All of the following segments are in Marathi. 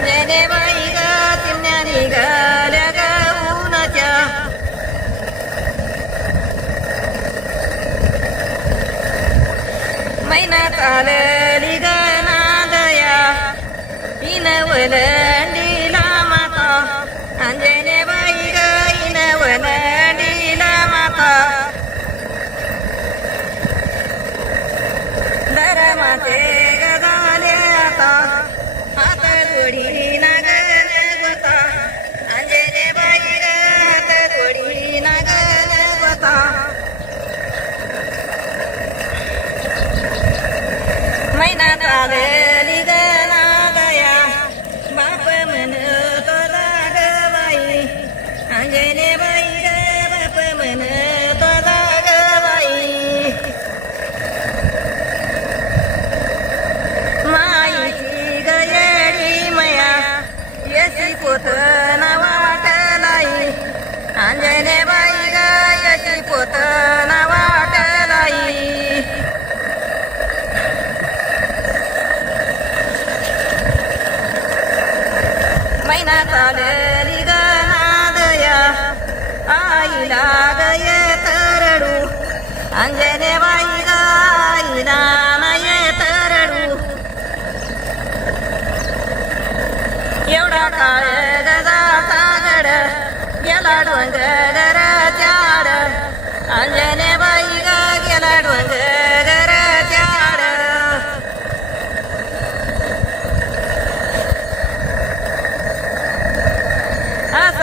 내내마이가 뜸나니가 라가 우나자 마이나 따르리가 나가야 이나 월란디 Got it. आलेली गनादया आईला गये तरडू. अंजनेवा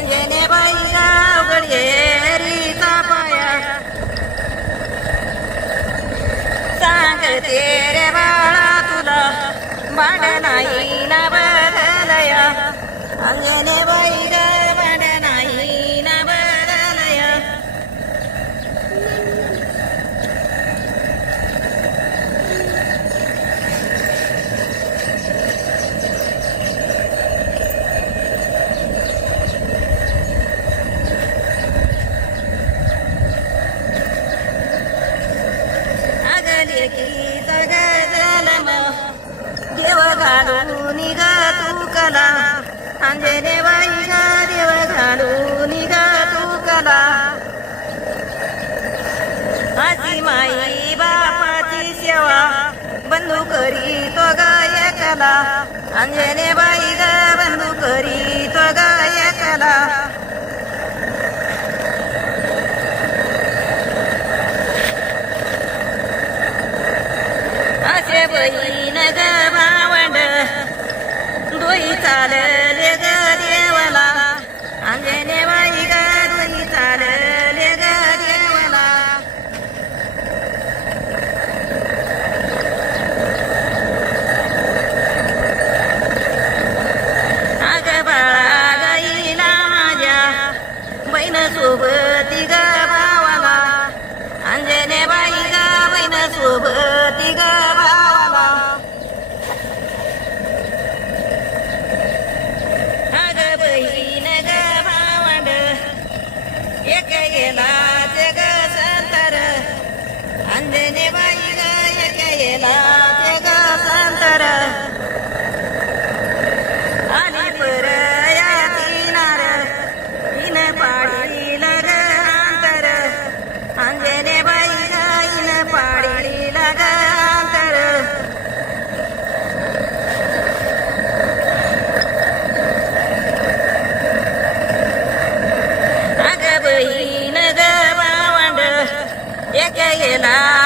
अंगेने बाई गाव गडगेरीचा पाया. सांगते रे बाळा तुला बाड नाही ना बदलया. अंगेने बाई घालून ग तू कला. अंजनेवाई गा देव घालून ग तू कला. माझी माई सेवा बंधू करी तो गाय कला. अंजनेबाई ग बंधू करी तो गाय कला. 在哪？गेला. na